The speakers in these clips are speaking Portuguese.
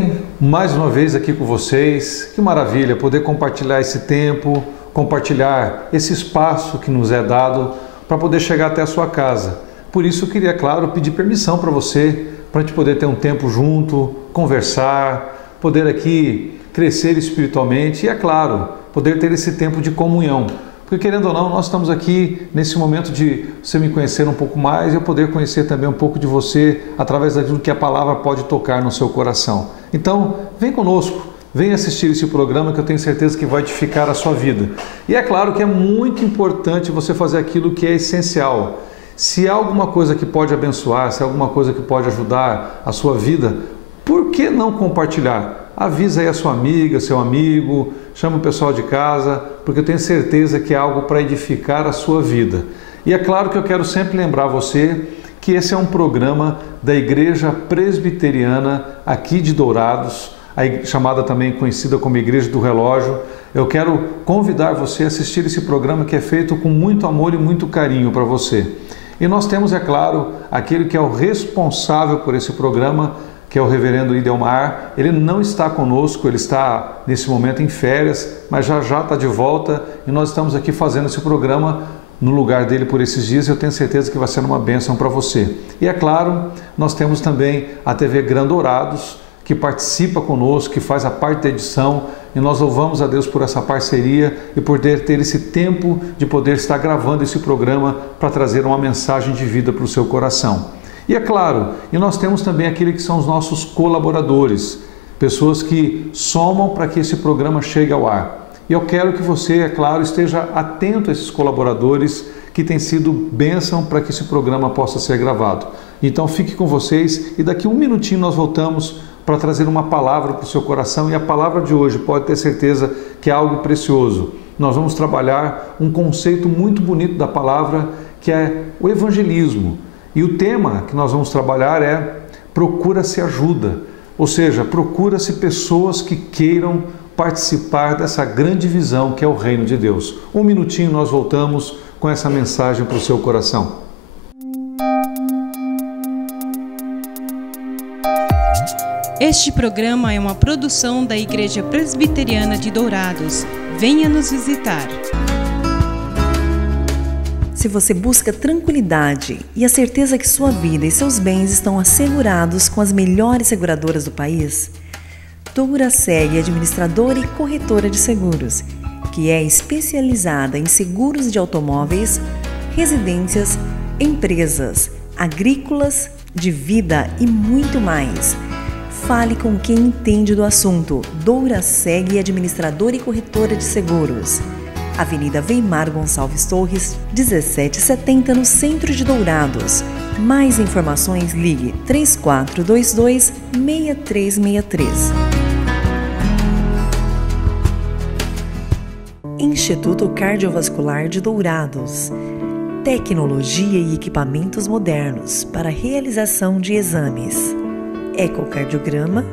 bem? Mais uma vez aqui com vocês. Que maravilha poder compartilhar esse tempo, compartilhar esse espaço que nos é dado para poder chegar até a sua casa. Por isso eu queria, claro, pedir permissão para você, para a gente poder ter um tempo junto, conversar, poder aqui crescer espiritualmente e, é claro, poder ter esse tempo de comunhão. Porque, querendo ou não, nós estamos aqui nesse momento de você me conhecer um pouco mais e eu poder conhecer também um pouco de você através daquilo que a palavra pode tocar no seu coração. Então, vem conosco, vem assistir esse programa que eu tenho certeza que vai edificar a sua vida. E é claro que é muito importante você fazer aquilo que é essencial. Se há alguma coisa que pode abençoar, se há alguma coisa que pode ajudar a sua vida, por que não compartilhar? Avisa aí a sua amiga, seu amigo, chama o pessoal de casa, porque eu tenho certeza que é algo para edificar a sua vida. E é claro que eu quero sempre lembrar você que esse é um programa da Igreja Presbiteriana aqui de Dourados, chamada também conhecida como Igreja do Relógio. Eu quero convidar você a assistir esse programa que é feito com muito amor e muito carinho para você. E nós temos, é claro, aquele que é o responsável por esse programa, que é o reverendo Idelmar. Ele não está conosco, ele está nesse momento em férias, mas já está de volta e nós estamos aqui fazendo esse programa no lugar dele por esses dias e eu tenho certeza que vai ser uma bênção para você. E é claro, nós temos também a TV Gran Dourados, que participa conosco, que faz a parte da edição, e nós louvamos a Deus por essa parceria e por ter esse tempo de poder estar gravando esse programa para trazer uma mensagem de vida para o seu coração. E é claro, e nós temos também aqueles que são os nossos colaboradores, pessoas que somam para que esse programa chegue ao ar. E eu quero que você, é claro, esteja atento a esses colaboradores que têm sido bênção para que esse programa possa ser gravado. Então fique com vocês e daqui um minutinho nós voltamos para trazer uma palavra para o seu coração, e a palavra de hoje pode ter certeza que é algo precioso. Nós vamos trabalhar um conceito muito bonito da palavra, que é o evangelismo. E o tema que nós vamos trabalhar é procura-se ajuda, ou seja, procura-se pessoas que queiram participar dessa grande visão que é o reino de Deus. Um minutinho nós voltamos com essa mensagem para o seu coração. Este programa é uma produção da Igreja Presbiteriana de Dourados. Venha nos visitar. Se você busca tranquilidade e a certeza que sua vida e seus bens estão assegurados com as melhores seguradoras do país, Douraseg é administradora e corretora de seguros, que é especializada em seguros de automóveis, residências, empresas, agrícolas, de vida e muito mais. Fale com quem entende do assunto. Douraseg é administradora e corretora de seguros. Avenida Weimar Gonçalves Torres, 1770, no centro de Dourados. Mais informações, ligue 3422-6363. Instituto Cardiovascular de Dourados. Tecnologia e equipamentos modernos para realização de exames. Ecocardiograma,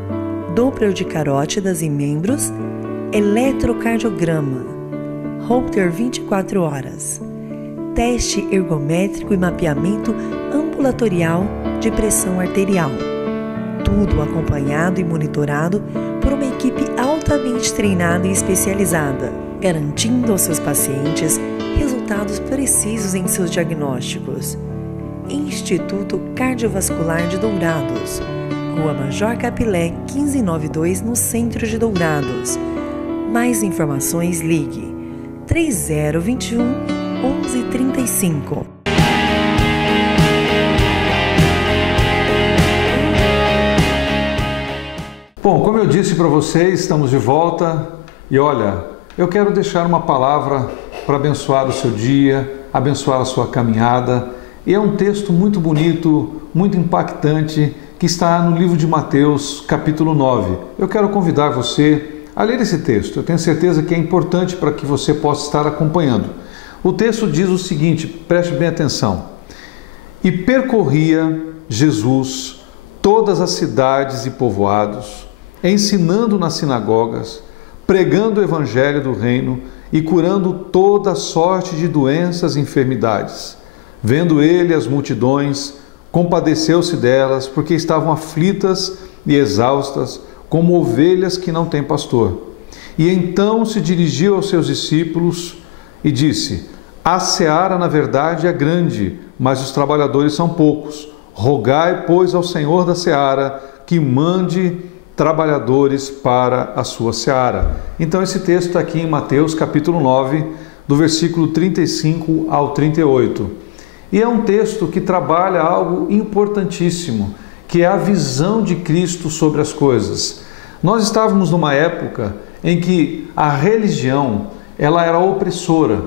Doppler de carótidas e membros, eletrocardiograma, Holter 24 horas, teste ergométrico e mapeamento ambulatorial de pressão arterial. Tudo acompanhado e monitorado por uma equipe altamente treinada e especializada, garantindo aos seus pacientes resultados precisos em seus diagnósticos. Instituto Cardiovascular de Dourados, Rua Major Capilé, 1592, no centro de Dourados. Mais informações, ligue 3021 1135. Bom, como eu disse para vocês, estamos de volta e olha, eu quero deixar uma palavra para abençoar o seu dia, abençoar a sua caminhada. E é um texto muito bonito, muito impactante, que está no livro de Mateus, capítulo 9. Eu quero convidar você a ler esse texto. Eu tenho certeza que é importante para que você possa estar acompanhando. O texto diz o seguinte, preste bem atenção. E percorria Jesus todas as cidades e povoados, ensinando nas sinagogas, pregando o evangelho do reino e curando toda sorte de doenças e enfermidades. Vendo ele as multidões, compadeceu-se delas, porque estavam aflitas e exaustas, como ovelhas que não têm pastor. E então se dirigiu aos seus discípulos e disse: a seara, na verdade, é grande, mas os trabalhadores são poucos. Rogai, pois, ao Senhor da seara que mande trabalhadores para a sua seara. Então esse texto está aqui em Mateus capítulo 9, do versículo 35 ao 38. E é um texto que trabalha algo importantíssimo, que é a visão de Cristo sobre as coisas. Nós estávamos numa época em que a religião, ela era opressora.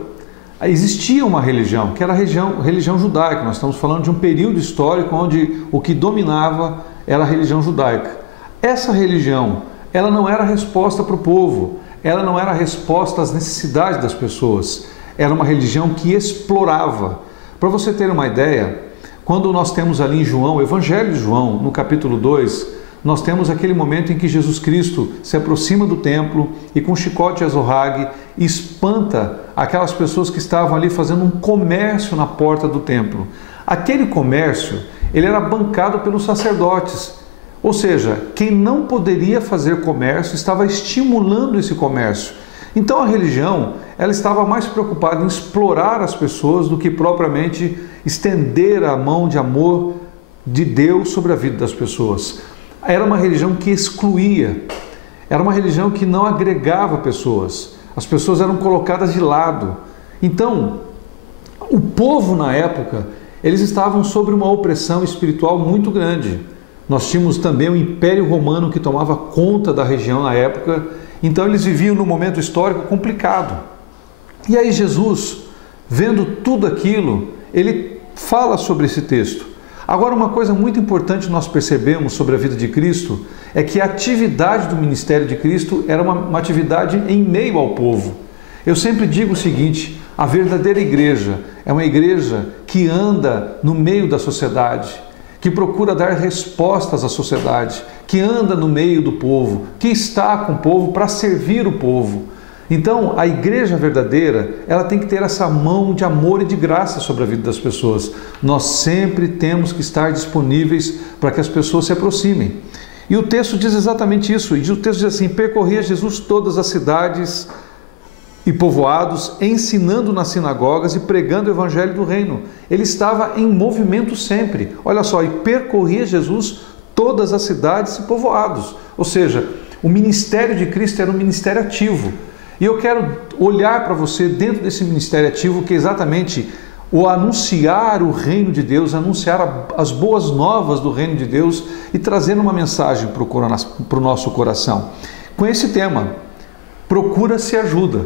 Existia uma religião, que era a religião judaica. Nós estamos falando de um período histórico onde o que dominava era a religião judaica. Essa religião, ela não era a resposta para o povo, ela não era a resposta às necessidades das pessoas. Era uma religião que explorava. Para você ter uma ideia, quando nós temos ali em João, o Evangelho de João, no capítulo 2, nós temos aquele momento em que Jesus Cristo se aproxima do templo e com chicote e azorrague espanta aquelas pessoas que estavam ali fazendo um comércio na porta do templo. Aquele comércio, ele era bancado pelos sacerdotes, ou seja, quem não poderia fazer comércio estava estimulando esse comércio. Então a religião, ela estava mais preocupada em explorar as pessoas do que propriamente estender a mão de amor de Deus sobre a vida das pessoas. Era uma religião que excluía, era uma religião que não agregava pessoas, as pessoas eram colocadas de lado. Então, o povo na época, eles estavam sob uma opressão espiritual muito grande. Nós tínhamos também o Império Romano que tomava conta da região na época, então eles viviam num momento histórico complicado. E aí Jesus, vendo tudo aquilo, ele fala sobre esse texto. Agora, uma coisa muito importante nós percebemos sobre a vida de Cristo é que a atividade do ministério de Cristo era uma atividade em meio ao povo. Eu sempre digo o seguinte: a verdadeira igreja é uma igreja que anda no meio da sociedade, que procura dar respostas à sociedade, que anda no meio do povo, que está com o povo para servir o povo. Então, a igreja verdadeira, ela tem que ter essa mão de amor e de graça sobre a vida das pessoas. Nós sempre temos que estar disponíveis para que as pessoas se aproximem. E o texto diz exatamente isso. E o texto diz assim: percorria Jesus todas as cidades e povoados, ensinando nas sinagogas e pregando o evangelho do reino. Ele estava em movimento sempre. Olha só, e percorria Jesus todas as cidades e povoados. Ou seja, o ministério de Cristo era um ministério ativo. E eu quero olhar para você dentro desse ministério ativo, que é exatamente o anunciar o reino de Deus, anunciar as boas novas do reino de Deus e trazer uma mensagem para o nosso coração. Com esse tema, procura-se ajuda.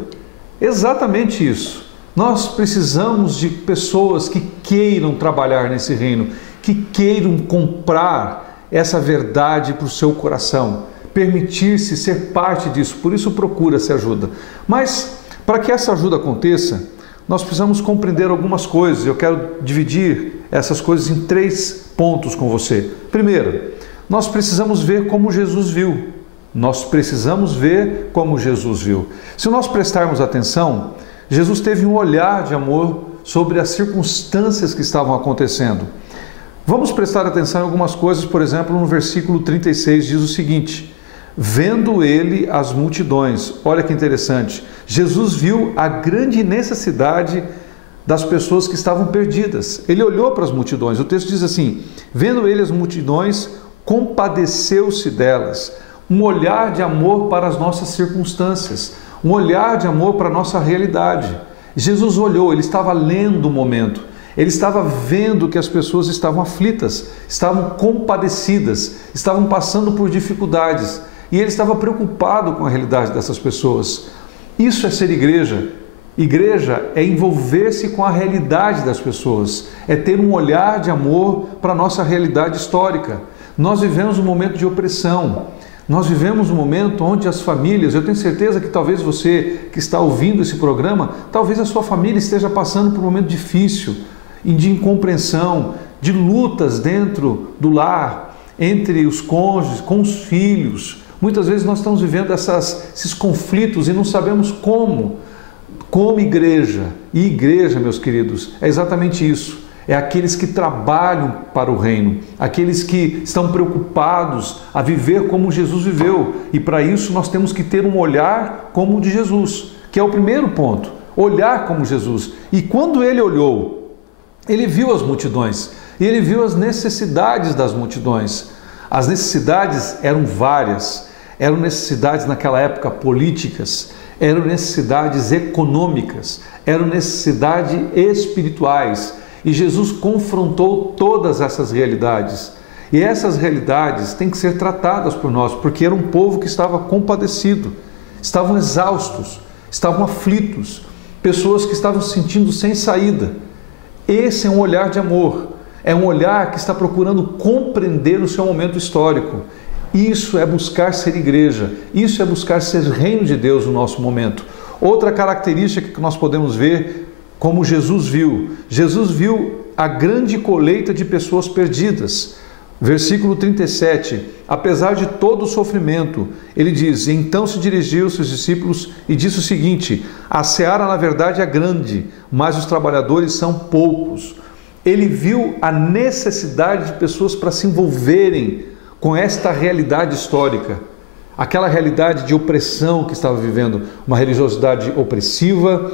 Exatamente isso. Nós precisamos de pessoas que queiram trabalhar nesse reino, que queiram comprar essa verdade para o seu coração, permitir-se ser parte disso. Por isso procura-se ajuda. Mas para que essa ajuda aconteça, nós precisamos compreender algumas coisas. Eu quero dividir essas coisas em 3 pontos com você. Primeiro, nós precisamos ver como Jesus viu. Nós precisamos ver como Jesus viu. Se nós prestarmos atenção, Jesus teve um olhar de amor sobre as circunstâncias que estavam acontecendo. Vamos prestar atenção em algumas coisas. Por exemplo, no versículo 36 diz o seguinte: vendo ele as multidões. Olha que interessante. Jesus viu a grande necessidade das pessoas que estavam perdidas. Ele olhou para as multidões. O texto diz assim: vendo ele as multidões, compadeceu-se delas. Um olhar de amor para as nossas circunstâncias, um olhar de amor para a nossa realidade. Jesus olhou, ele estava lendo o momento, ele estava vendo que as pessoas estavam aflitas, estavam compadecidas, estavam passando por dificuldades, e ele estava preocupado com a realidade dessas pessoas. Isso é ser igreja. Igreja é envolver-se com a realidade das pessoas, é ter um olhar de amor para a nossa realidade histórica. Nós vivemos um momento de opressão, nós vivemos um momento onde as famílias, eu tenho certeza que talvez você que está ouvindo esse programa, talvez a sua família esteja passando por um momento difícil, de incompreensão, de lutas dentro do lar, entre os cônjuges, com os filhos. Muitas vezes nós estamos vivendo esses conflitos e não sabemos como igreja. E igreja, meus queridos, é exatamente isso. é aqueles que trabalham para o reino, aqueles que estão preocupados a viver como Jesus viveu. E para isso nós temos que ter um olhar como o de Jesus, que é o primeiro ponto, olhar como Jesus. E quando ele olhou, ele viu as multidões, e ele viu as necessidades das multidões. As necessidades eram várias, eram necessidades naquela época políticas, eram necessidades econômicas, eram necessidades espirituais. E Jesus confrontou todas essas realidades. E essas realidades têm que ser tratadas por nós, porque era um povo que estava compadecido, estavam exaustos, estavam aflitos, pessoas que estavam se sentindo sem saída. Esse é um olhar de amor, é um olhar que está procurando compreender o seu momento histórico. Isso é buscar ser igreja, isso é buscar ser reino de Deus no nosso momento. Outra característica que nós podemos ver, como Jesus viu a grande colheita de pessoas perdidas. Versículo 37, apesar de todo o sofrimento, ele diz: então se dirigiu aos seus discípulos e disse o seguinte: a seara na verdade é grande, mas os trabalhadores são poucos. Ele viu a necessidade de pessoas para se envolverem com esta realidade histórica, aquela realidade de opressão que estava vivendo, uma religiosidade opressiva,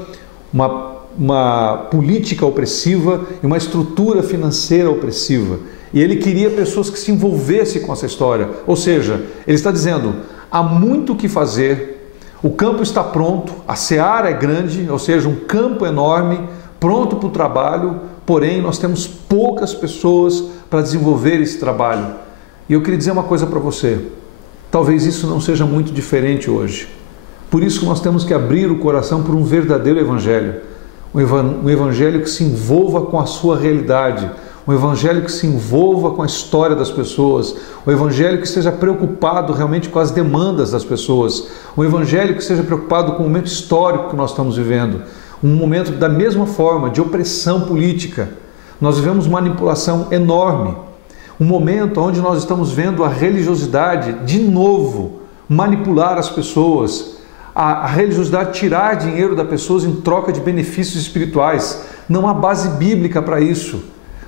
uma política opressiva e uma estrutura financeira opressiva. E ele queria pessoas que se envolvessem com essa história. Ou seja, ele está dizendo, há muito o que fazer, o campo está pronto, a seara é grande, ou seja, um campo enorme, pronto para o trabalho, porém nós temos poucas pessoas para desenvolver esse trabalho. E eu queria dizer uma coisa para você, talvez isso não seja muito diferente hoje. Por isso que nós temos que abrir o coração para um verdadeiro evangelho. Um evangelho que se envolva com a sua realidade, um evangelho que se envolva com a história das pessoas, um evangelho que esteja preocupado realmente com as demandas das pessoas, um evangelho que esteja preocupado com o momento histórico que nós estamos vivendo, um momento da mesma forma de opressão política. Nós vivemos manipulação enorme, um momento onde nós estamos vendo a religiosidade de novo manipular as pessoas, a religiosidade tirar dinheiro das pessoas em troca de benefícios espirituais. Não há base bíblica para isso.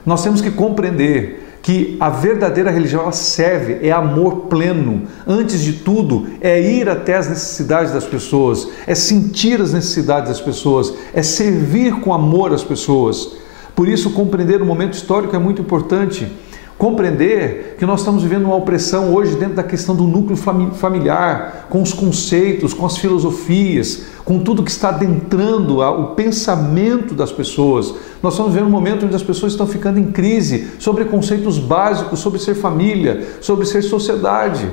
Nós temos que compreender que a verdadeira religião ela serve, é amor pleno. Antes de tudo, é ir até as necessidades das pessoas, é sentir as necessidades das pessoas, é servir com amor as pessoas. Por isso, compreender o momento histórico é muito importante. Compreender que nós estamos vivendo uma opressão hoje dentro da questão do núcleo familiar, com os conceitos, com as filosofias, com tudo que está adentrando o pensamento das pessoas. Nós estamos vivendo um momento onde as pessoas estão ficando em crise sobre conceitos básicos, sobre ser família, sobre ser sociedade.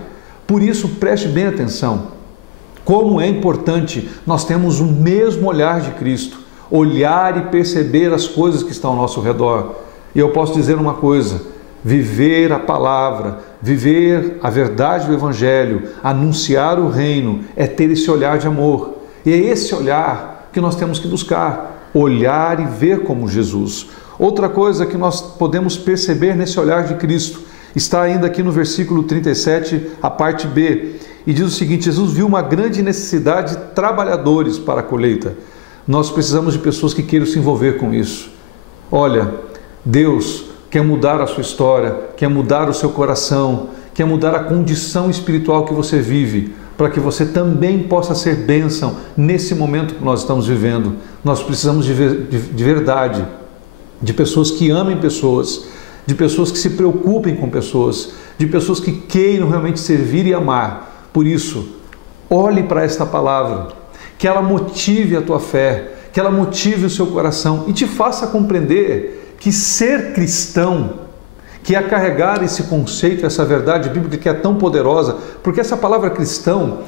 Por isso, preste bem atenção. Como é importante nós termos o mesmo olhar de Cristo, olhar e perceber as coisas que estão ao nosso redor. E eu posso dizer uma coisa: viver a palavra, viver a verdade do Evangelho, anunciar o reino, é ter esse olhar de amor. E é esse olhar que nós temos que buscar, olhar e ver como Jesus. Outra coisa que nós podemos perceber nesse olhar de Cristo, está ainda aqui no versículo 37, a parte B, e diz o seguinte: Jesus viu uma grande necessidade de trabalhadores para a colheita. Nós precisamos de pessoas que queiram se envolver com isso. Olha, Deus quer mudar a sua história, quer mudar o seu coração, quer mudar a condição espiritual que você vive, para que você também possa ser bênção nesse momento que nós estamos vivendo. Nós precisamos de verdade, de pessoas que amem pessoas, de pessoas que se preocupem com pessoas, de pessoas que queiram realmente servir e amar. Por isso, olhe para esta palavra, que ela motive a tua fé, que ela motive o seu coração e te faça compreender que ser cristão, que é carregar esse conceito, essa verdade bíblica que é tão poderosa, porque essa palavra cristão,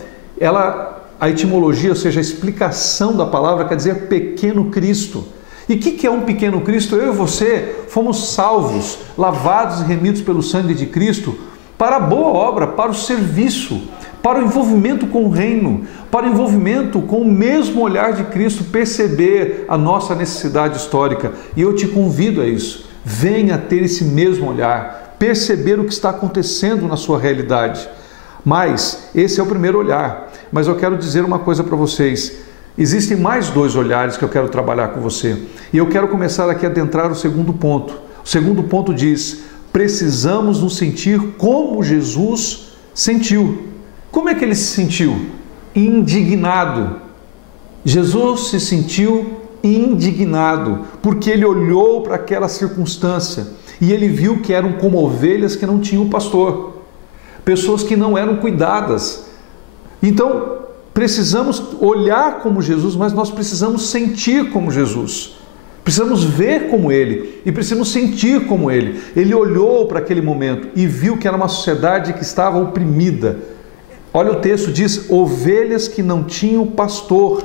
a etimologia, ou seja, a explicação da palavra quer dizer pequeno Cristo. E o que é um pequeno Cristo? Eu e você fomos salvos, lavados e remidos pelo sangue de Cristo para a boa obra, para o serviço, para o envolvimento com o reino, para o envolvimento com o mesmo olhar de Cristo, perceber a nossa necessidade histórica. E eu te convido a isso. Venha ter esse mesmo olhar, perceber o que está acontecendo na sua realidade. Mas esse é o primeiro olhar. Mas eu quero dizer uma coisa para vocês. Existem mais 2 olhares que eu quero trabalhar com você. E eu quero começar aqui a adentrar o segundo ponto. O segundo ponto diz: precisamos nos sentir como Jesus sentiu. Como é que ele se sentiu? Indignado. Jesus se sentiu indignado, porque ele olhou para aquela circunstância e ele viu que eram como ovelhas que não tinham pastor, pessoas que não eram cuidadas. Então, precisamos olhar como Jesus, mas nós precisamos sentir como Jesus. Precisamos ver como ele e precisamos sentir como ele. Ele olhou para aquele momento e viu que era uma sociedade que estava oprimida. Olha, o texto diz: ovelhas que não tinham pastor.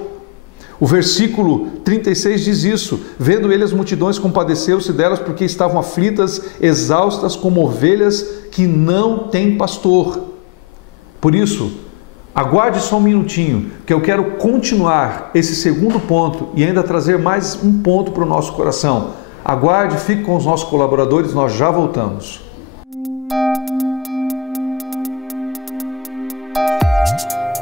O versículo 36 diz isso: vendo ele as multidões, compadeceu-se delas, porque estavam aflitas, exaustas, como ovelhas que não têm pastor. Por isso, aguarde só um minutinho, que eu quero continuar esse segundo ponto e ainda trazer mais um ponto para o nosso coração. Aguarde, fique com os nossos colaboradores, nós já voltamos.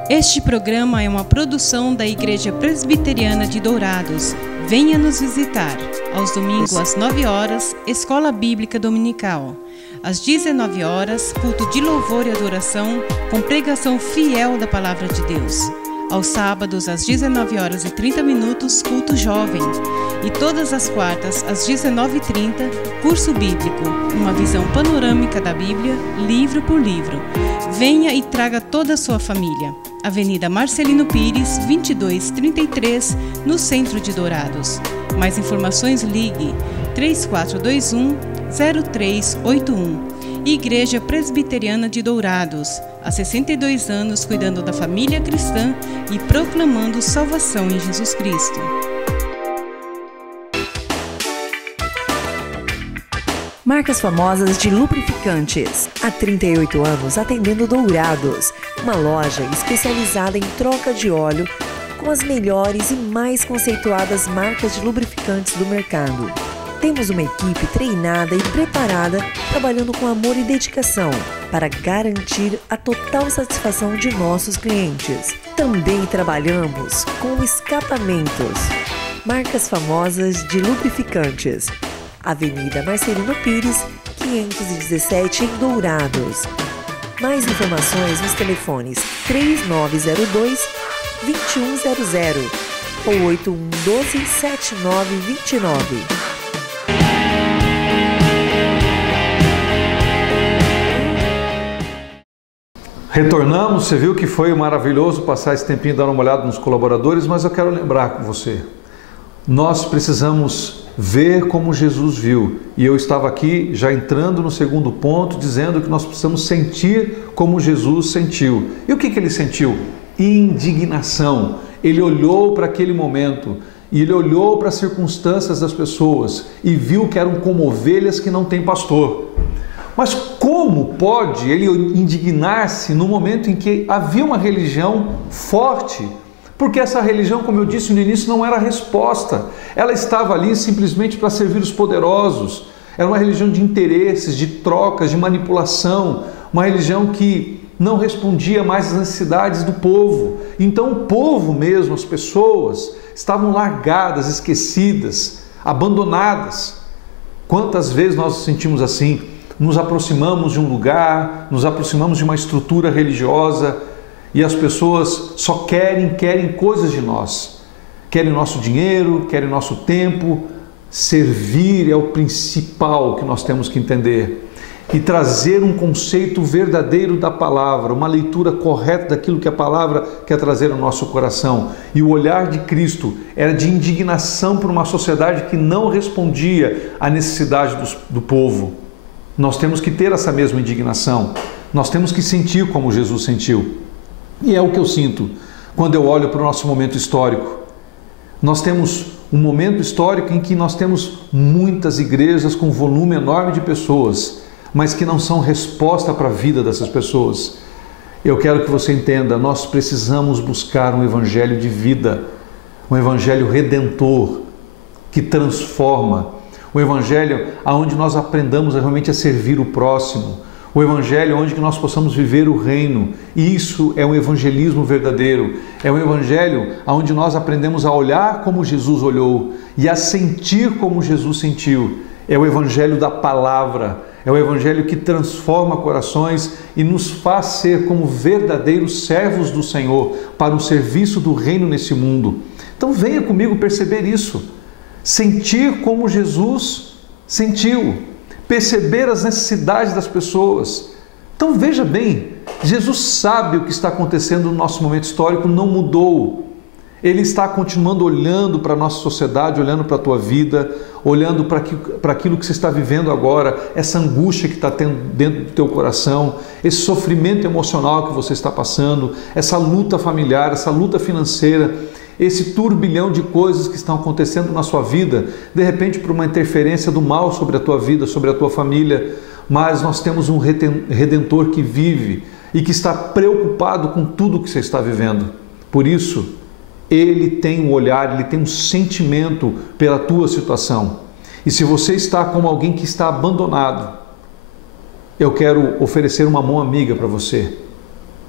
Este programa é uma produção da Igreja Presbiteriana de Dourados. Venha nos visitar. Aos domingos às 9 horas, Escola Bíblica Dominical. Às 19 horas, culto de louvor e adoração, com pregação fiel da Palavra de Deus. Aos sábados, às 19 horas e 30 minutos, culto jovem. E todas as quartas, às 19h30, curso bíblico, uma visão panorâmica da Bíblia, livro por livro. Venha e traga toda a sua família. Avenida Marcelino Pires, 2233, no centro de Dourados. Mais informações, ligue 3421-0381. Igreja Presbiteriana de Dourados, há 62 anos cuidando da família cristã e proclamando salvação em Jesus Cristo. Marcas famosas de lubrificantes. Há 38 anos atendendo Dourados, uma loja especializada em troca de óleo com as melhores e mais conceituadas marcas de lubrificantes do mercado. Temos uma equipe treinada e preparada, trabalhando com amor e dedicação para garantir a total satisfação de nossos clientes. Também trabalhamos com escapamentos. Marcas famosas de lubrificantes. Avenida Marcelino Pires, 517 em Dourados. Mais informações nos telefones 3902-2100 ou 8112-7929. Retornamos, você viu que foi maravilhoso passar esse tempinho dando uma olhada nos colaboradores, mas eu quero lembrar com você, nós precisamos ver como Jesus viu, e eu estava aqui já entrando no segundo ponto, dizendo que nós precisamos sentir como Jesus sentiu. E o que ele sentiu? Indignação. Ele olhou para aquele momento, e ele olhou para as circunstâncias das pessoas, e viu que eram como ovelhas que não têm pastor. Mas como pode ele indignar-se no momento em que havia uma religião forte? Porque essa religião, como eu disse no início, não era a resposta. Ela estava ali simplesmente para servir os poderosos. Era uma religião de interesses, de trocas, de manipulação. Uma religião que não respondia mais às necessidades do povo. Então o povo mesmo, as pessoas, estavam largadas, esquecidas, abandonadas. Quantas vezes nós nos sentimos assim? Nos aproximamos de um lugar, nos aproximamos de uma estrutura religiosa e as pessoas só querem coisas de nós. Querem nosso dinheiro, querem nosso tempo. Servir é o principal que nós temos que entender. E trazer um conceito verdadeiro da palavra, uma leitura correta daquilo que a palavra quer trazer ao nosso coração. E o olhar de Cristo era de indignação por uma sociedade que não respondia à necessidade do povo. Nós temos que ter essa mesma indignação, nós temos que sentir como Jesus sentiu. E é o que eu sinto quando eu olho para o nosso momento histórico. Nós temos um momento histórico em que nós temos muitas igrejas com um volume enorme de pessoas, mas que não são resposta para a vida dessas pessoas. Eu quero que você entenda, nós precisamos buscar um evangelho de vida, um evangelho redentor, que transforma, um evangelho onde nós aprendamos realmente a servir o próximo, O Evangelho onde que nós possamos viver o reino. Isso é um evangelismo verdadeiro. É um Evangelho onde nós aprendemos a olhar como Jesus olhou e a sentir como Jesus sentiu. É o Evangelho da palavra. É o Evangelho que transforma corações e nos faz ser como verdadeiros servos do Senhor para o serviço do reino nesse mundo. Então venha comigo perceber isso. Sentir como Jesus sentiu. Perceber as necessidades das pessoas. Então veja bem, Jesus sabe o que está acontecendo no nosso momento histórico, não mudou. Ele está continuando olhando para a nossa sociedade, olhando para a tua vida, olhando para aquilo que você está vivendo agora, essa angústia que está tendo dentro do teu coração, esse sofrimento emocional que você está passando, essa luta familiar, essa luta financeira, esse turbilhão de coisas que estão acontecendo na sua vida, de repente por uma interferência do mal sobre a tua vida, sobre a tua família, mas nós temos um Redentor que vive e que está preocupado com tudo que você está vivendo. Por isso, Ele tem um olhar, Ele tem um sentimento pela tua situação. E se você está como alguém que está abandonado, eu quero oferecer uma mão amiga para você.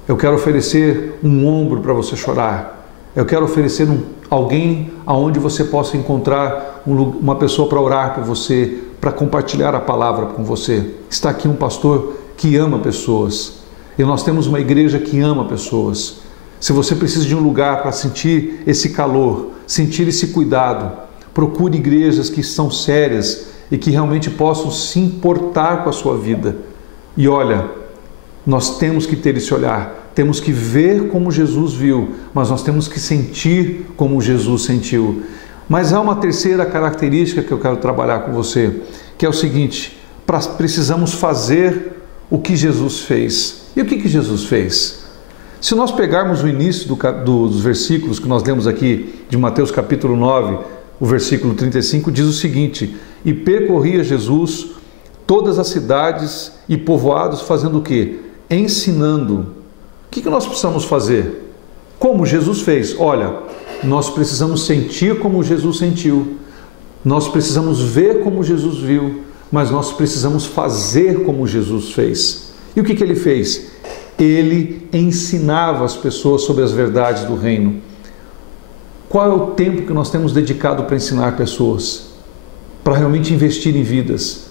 Eu quero oferecer um ombro para você chorar. Eu quero oferecer alguém aonde você possa encontrar uma pessoa para orar por você, para compartilhar a palavra com você. Está aqui um pastor que ama pessoas. E nós temos uma igreja que ama pessoas. Se você precisa de um lugar para sentir esse calor, sentir esse cuidado, procure igrejas que são sérias e que realmente possam se importar com a sua vida. E olha, nós temos que ter esse olhar. Temos que ver como Jesus viu, mas nós temos que sentir como Jesus sentiu. Mas há uma terceira característica que eu quero trabalhar com você, que é o seguinte: precisamos fazer o que Jesus fez. E o que Jesus fez? Se nós pegarmos o início dos versículos que nós lemos aqui, de Mateus capítulo 9, o versículo 35, diz o seguinte: e percorria Jesus todas as cidades e povoados, fazendo o quê? Ensinando. O que nós precisamos fazer? Como Jesus fez? Olha, nós precisamos sentir como Jesus sentiu, nós precisamos ver como Jesus viu, mas nós precisamos fazer como Jesus fez. E o que ele fez? Ele ensinava as pessoas sobre as verdades do reino. Qual é o tempo que nós temos dedicado para ensinar pessoas? Para realmente investir em vidas?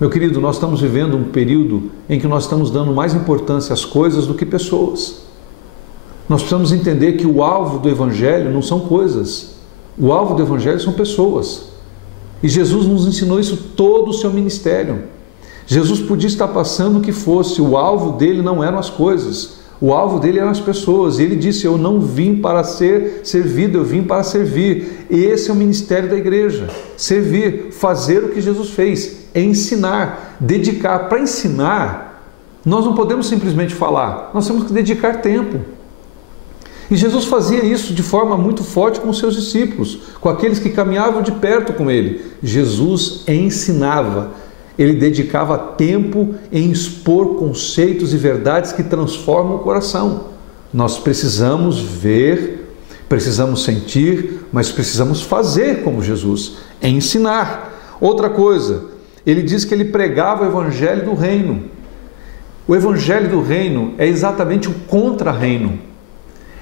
Meu querido, nós estamos vivendo um período em que nós estamos dando mais importância às coisas do que pessoas. Nós precisamos entender que o alvo do Evangelho não são coisas. O alvo do Evangelho são pessoas. E Jesus nos ensinou isso todo o seu ministério. Jesus podia estar passando o que fosse, o alvo dele não eram as coisas. O alvo dele eram as pessoas. E ele disse: eu não vim para ser servido, eu vim para servir. Esse é o ministério da igreja. Servir, fazer o que Jesus fez. Ensinar, dedicar. Para ensinar, nós não podemos simplesmente falar, nós temos que dedicar tempo. E Jesus fazia isso de forma muito forte com os seus discípulos, com aqueles que caminhavam de perto com ele. Jesus ensinava, ele dedicava tempo em expor conceitos e verdades que transformam o coração. Nós precisamos ver, precisamos sentir, mas precisamos fazer como Jesus, ensinar. Outra coisa, ele diz que ele pregava o Evangelho do Reino. O Evangelho do Reino é exatamente o contra-reino.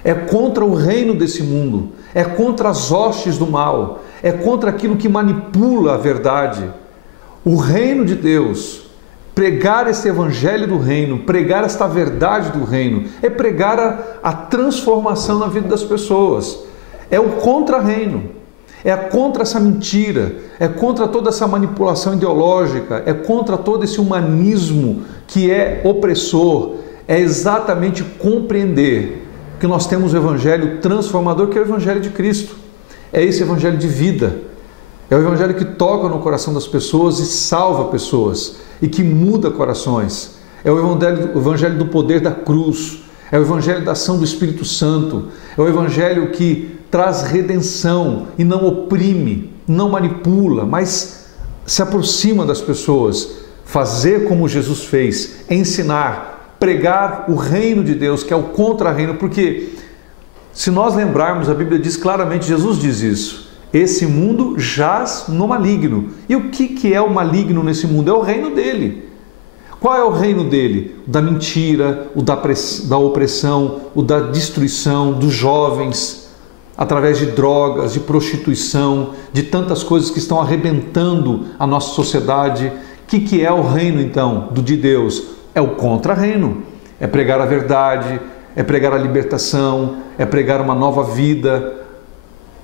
É contra o reino desse mundo. É contra as hostes do mal. É contra aquilo que manipula a verdade. O reino de Deus, pregar esse Evangelho do Reino, pregar esta verdade do reino, é pregar a transformação na vida das pessoas. É o contra-reino. É contra essa mentira, é contra toda essa manipulação ideológica, é contra todo esse humanismo que é opressor. É exatamente compreender que nós temos o Evangelho transformador, que é o Evangelho de Cristo. É esse Evangelho de vida. É o Evangelho que toca no coração das pessoas e salva pessoas, e que muda corações. É o Evangelho do poder da cruz. É o Evangelho da ação do Espírito Santo. É o Evangelho que traz redenção e não oprime, não manipula, mas se aproxima das pessoas. Fazer como Jesus fez, ensinar, pregar o reino de Deus, que é o contra-reino, porque se nós lembrarmos, a Bíblia diz claramente, Jesus diz isso: esse mundo jaz no maligno. E o que é o maligno nesse mundo? É o reino dele. Qual é o reino dele? O da mentira, o da opressão, o da destruição dos jovens, através de drogas, de prostituição, de tantas coisas que estão arrebentando a nossa sociedade. O que é o reino, então, de Deus? É o contra-reino. É pregar a verdade, é pregar a libertação, é pregar uma nova vida.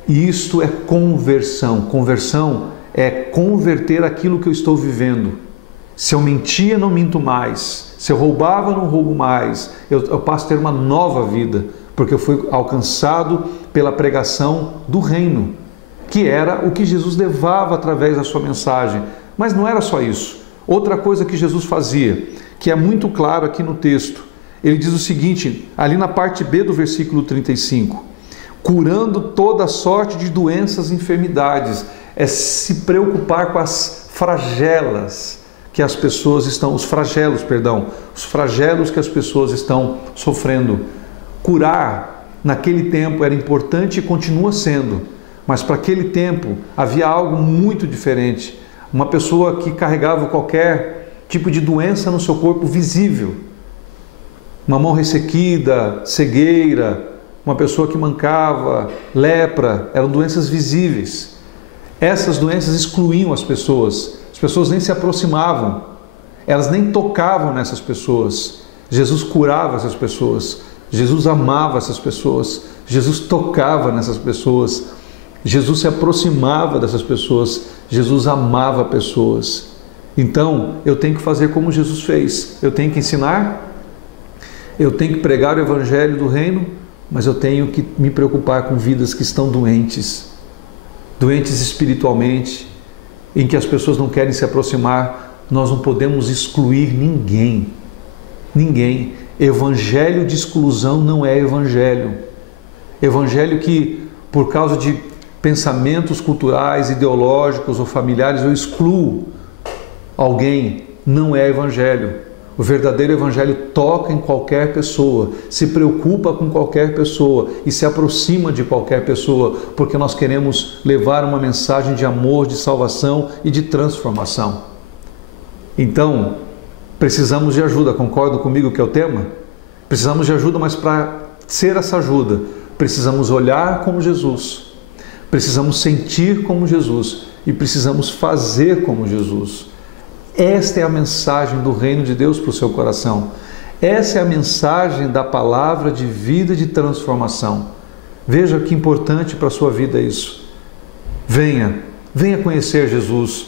E isto é conversão. Conversão é converter aquilo que eu estou vivendo. Se eu mentia, não minto mais. Se eu roubava, não roubo mais. Eu passo a ter uma nova vida, porque eu fui alcançado pela pregação do reino, que era o que Jesus levava através da sua mensagem. Mas não era só isso. Outra coisa que Jesus fazia, que é muito claro aqui no texto, ele diz o seguinte, ali na parte B do versículo 35, curando toda sorte de doenças e enfermidades, é se preocupar com as flagelas que as pessoas estão, os flagelos que as pessoas estão sofrendo. Curar naquele tempo era importante e continua sendo, mas para aquele tempo havia algo muito diferente. Uma pessoa que carregava qualquer tipo de doença no seu corpo visível, uma mão ressequida, cegueira, uma pessoa que mancava, lepra, eram doenças visíveis. Essas doenças excluíam as pessoas nem se aproximavam, elas nem tocavam nessas pessoas. Jesus curava essas pessoas, Jesus amava essas pessoas, Jesus tocava nessas pessoas, Jesus se aproximava dessas pessoas, Jesus amava pessoas. Então, eu tenho que fazer como Jesus fez, eu tenho que ensinar, eu tenho que pregar o evangelho do reino, mas eu tenho que me preocupar com vidas que estão doentes espiritualmente, em que as pessoas não querem se aproximar. Nós não podemos excluir ninguém. Ninguém. Evangelho de exclusão não é evangelho. Evangelho que, por causa de pensamentos culturais, ideológicos ou familiares, eu excluo alguém, não é evangelho. O verdadeiro evangelho toca em qualquer pessoa, se preocupa com qualquer pessoa e se aproxima de qualquer pessoa, porque nós queremos levar uma mensagem de amor, de salvação e de transformação. Então, precisamos de ajuda, concorda comigo que é o tema? Precisamos de ajuda, mas para ser essa ajuda, precisamos olhar como Jesus, precisamos sentir como Jesus e precisamos fazer como Jesus. Esta é a mensagem do reino de Deus para o seu coração. Essa é a mensagem da palavra de vida e de transformação. Veja que importante para a sua vida isso. Venha conhecer Jesus.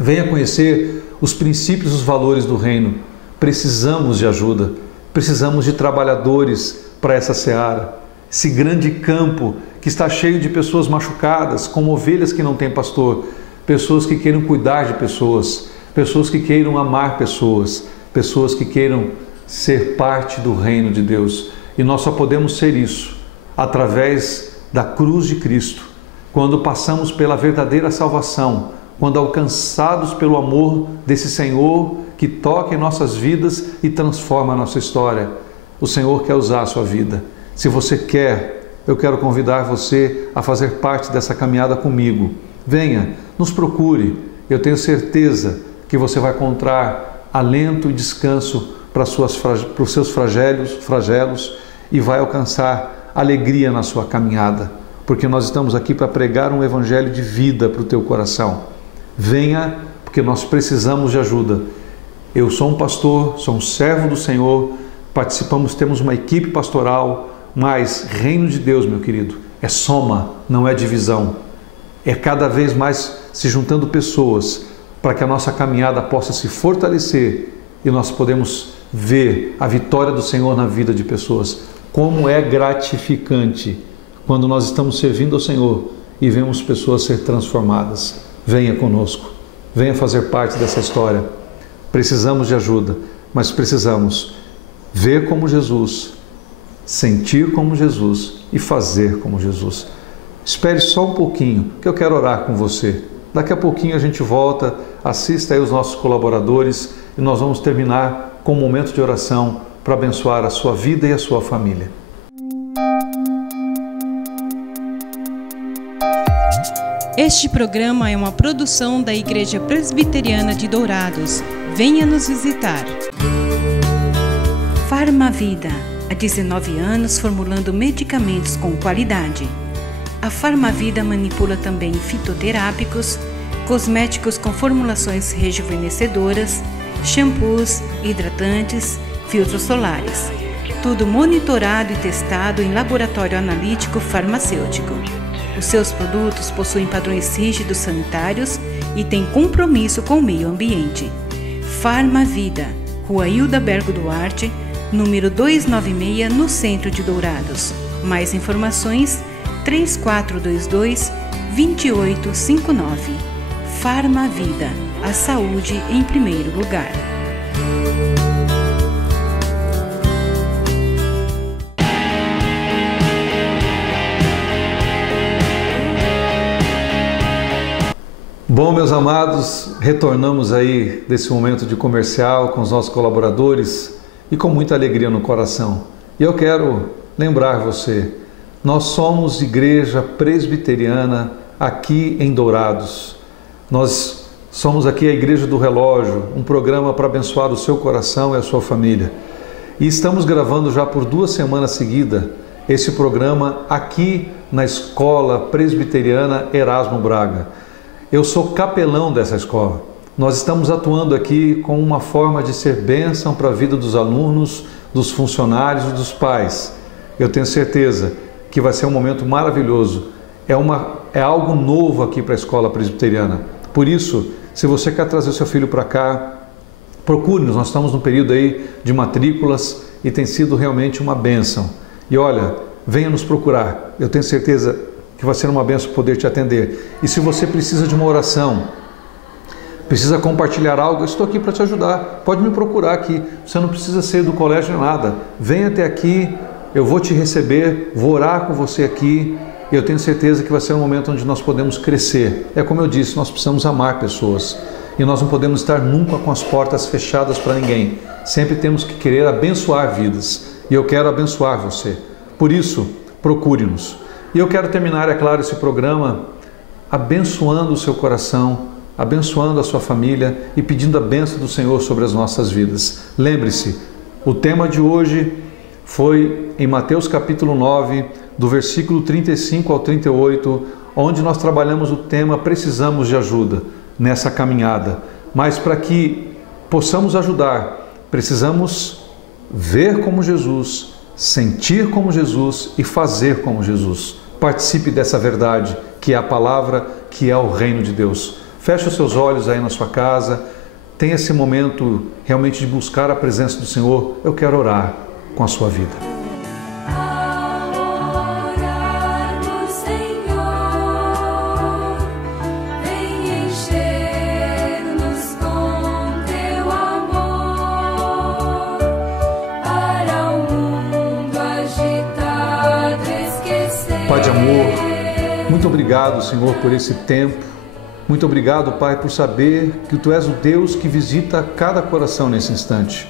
Venha conhecer os princípios e os valores do reino. Precisamos de ajuda. Precisamos de trabalhadores para essa seara. Esse grande campo que está cheio de pessoas machucadas, como ovelhas que não têm pastor. Pessoas que queiram cuidar de pessoas. Pessoas que queiram amar pessoas, pessoas que queiram ser parte do reino de Deus. E nós só podemos ser isso através da cruz de Cristo, quando passamos pela verdadeira salvação, quando alcançados pelo amor desse Senhor que toca em nossas vidas e transforma a nossa história. O Senhor quer usar a sua vida. Se você quer, eu quero convidar você a fazer parte dessa caminhada comigo. Venha, nos procure. Eu tenho certeza que você vai encontrar alento e descanso para os seus flagelos e vai alcançar alegria na sua caminhada, porque nós estamos aqui para pregar um evangelho de vida para o teu coração. Venha, porque nós precisamos de ajuda. Eu sou um pastor, sou um servo do Senhor, temos uma equipe pastoral, mas reino de Deus, meu querido, é soma, não é divisão. É cada vez mais se juntando pessoas para que a nossa caminhada possa se fortalecer e nós podemos ver a vitória do Senhor na vida de pessoas. Como é gratificante quando nós estamos servindo ao Senhor e vemos pessoas ser transformadas. Venha conosco, venha fazer parte dessa história. Precisamos de ajuda, mas precisamos ver como Jesus, sentir como Jesus e fazer como Jesus. Espere só um pouquinho, que eu quero orar com você. Daqui a pouquinho a gente volta, assista aí os nossos colaboradores e nós vamos terminar com um momento de oração para abençoar a sua vida e a sua família. Este programa é uma produção da Igreja Presbiteriana de Dourados. Venha nos visitar. Farmavida, há 19 anos formulando medicamentos com qualidade. A Farmavida manipula também fitoterápicos, cosméticos com formulações rejuvenescedoras, shampoos, hidratantes, filtros solares. Tudo monitorado e testado em laboratório analítico farmacêutico. Os seus produtos possuem padrões rígidos sanitários e têm compromisso com o meio ambiente. Farmavida, Rua Hildabergo Duarte, número 296, no centro de Dourados. Mais informações, 3422-2859. Farmavida, a saúde em primeiro lugar. Bom, meus amados, retornamos aí desse momento de comercial com os nossos colaboradores e com muita alegria no coração. E eu quero lembrar você, nós somos Igreja Presbiteriana aqui em Dourados. Nós somos aqui a Igreja do Relógio, um programa para abençoar o seu coração e a sua família. E estamos gravando já por 2 semanas seguidas esse programa aqui na Escola Presbiteriana Erasmo Braga. Eu sou capelão dessa escola. Nós estamos atuando aqui com uma forma de ser bênção para a vida dos alunos, dos funcionários e dos pais. Eu tenho certeza que vai ser um momento maravilhoso. É algo novo aqui para a escola presbiteriana. Por isso, se você quer trazer o seu filho para cá, procure-nos. Nós estamos num período aí de matrículas e tem sido realmente uma bênção. E olha, venha nos procurar. Eu tenho certeza que vai ser uma bênção poder te atender. E se você precisa de uma oração, precisa compartilhar algo, eu estou aqui para te ajudar. Pode me procurar aqui. Você não precisa sair do colégio nem nada. Venha até aqui, eu vou te receber, vou orar com você aqui. E eu tenho certeza que vai ser um momento onde nós podemos crescer. É como eu disse, nós precisamos amar pessoas. E nós não podemos estar nunca com as portas fechadas para ninguém. Sempre temos que querer abençoar vidas. E eu quero abençoar você. Por isso, procure-nos. E eu quero terminar, é claro, esse programa abençoando o seu coração, abençoando a sua família e pedindo a bênção do Senhor sobre as nossas vidas. Lembre-se, o tema de hoje foi em Mateus capítulo 9, do versículo 35 ao 38, onde nós trabalhamos o tema precisamos de ajuda nessa caminhada. Mas para que possamos ajudar, precisamos ver como Jesus, sentir como Jesus e fazer como Jesus. Participe dessa verdade, que é a palavra, que é o reino de Deus. Feche os seus olhos aí na sua casa, tenha esse momento realmente de buscar a presença do Senhor. Eu quero orar com a sua vida. Pai de amor, muito obrigado, Senhor, por esse tempo. Muito obrigado, Pai, por saber que Tu és o Deus que visita cada coração nesse instante.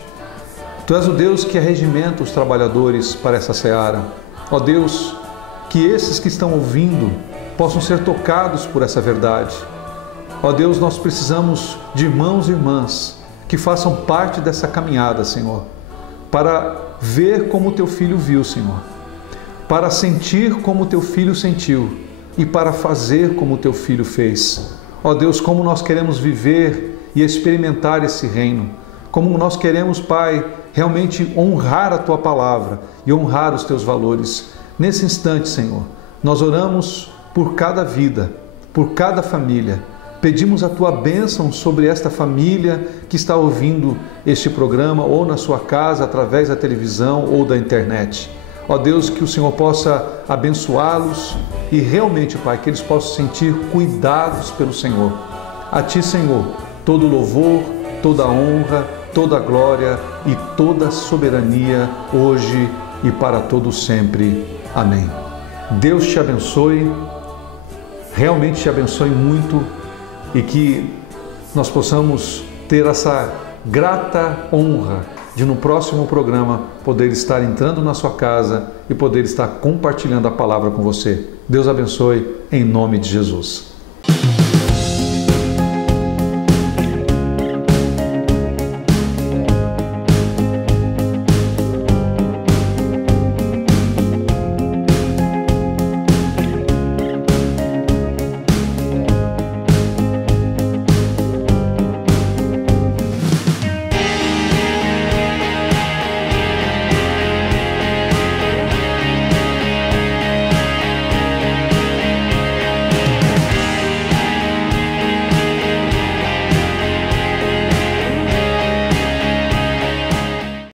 Tu és o Deus que arregimenta os trabalhadores para essa seara. Ó Deus, que esses que estão ouvindo possam ser tocados por essa verdade. Ó Deus, nós precisamos de irmãos e irmãs que façam parte dessa caminhada, Senhor, para ver como Teu Filho viu, Senhor, para sentir como Teu Filho sentiu e para fazer como Teu Filho fez. Ó Deus, como nós queremos viver e experimentar esse reino, como nós queremos, Pai, realmente honrar a Tua palavra e honrar os Teus valores. Nesse instante, Senhor, nós oramos por cada vida, por cada família. Pedimos a Tua bênção sobre esta família que está ouvindo este programa ou na sua casa, através da televisão ou da internet. Ó Deus, que o Senhor possa abençoá-los e realmente, Pai, que eles possam sentir cuidados pelo Senhor. A Ti, Senhor, todo louvor, toda honra, toda glória e toda soberania, hoje e para todo sempre. Amém. Deus te abençoe, realmente te abençoe muito e que nós possamos ter essa grata honra de no próximo programa poder estar entrando na sua casa e poder estar compartilhando a palavra com você. Deus abençoe, em nome de Jesus.